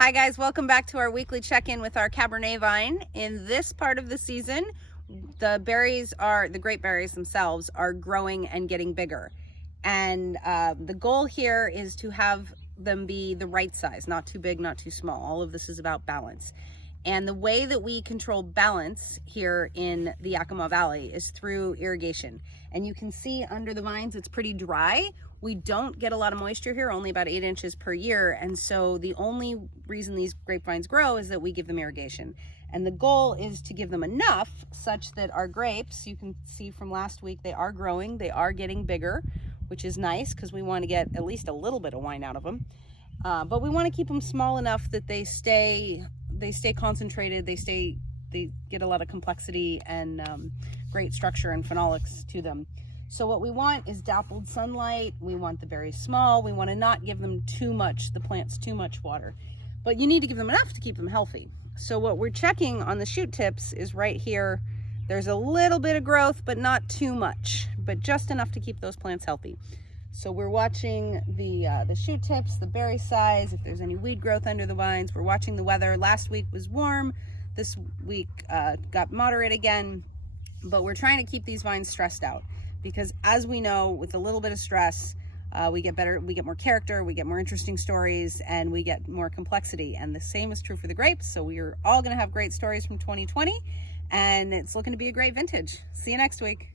Hi guys, welcome back to our weekly check-in with our Cabernet vine. In this part of the season, the grape berries themselves are growing and getting bigger. And the goal here is to have them be the right size, not too big, not too small. All of this is about balance. And the way that we control balance here in the Yakima Valley is through irrigation. And you can see under the vines, it's pretty dry. We don't get a lot of moisture here, only about 8 inches per year. And so the only reason these grapevines grow is that we give them irrigation. And the goal is to give them enough such that our grapes, you can see from last week, they are growing, they are getting bigger, which is nice because we want to get at least a little bit of wine out of them. But we want to keep them small enough that they stay concentrated, they get a lot of complexity and great structure and phenolics to them. So what we want is dappled sunlight. We want the berries small. We want to not give them the plants too much water, but you need to give them enough to keep them healthy. So what we're checking on the shoot tips is right here. There's a little bit of growth, but not too much, but just enough to keep those plants healthy. So we're watching the shoot tips, the berry size, if there's any weed growth under the vines. We're watching the weather. Last week was warm. This week got moderate again, but we're trying to keep these vines stressed out because, as we know, with a little bit of stress, we get more character, we get more interesting stories, and we get more complexity. And the same is true for the grapes. So we are all going to have great stories from 2020, and it's looking to be a great vintage. See you next week.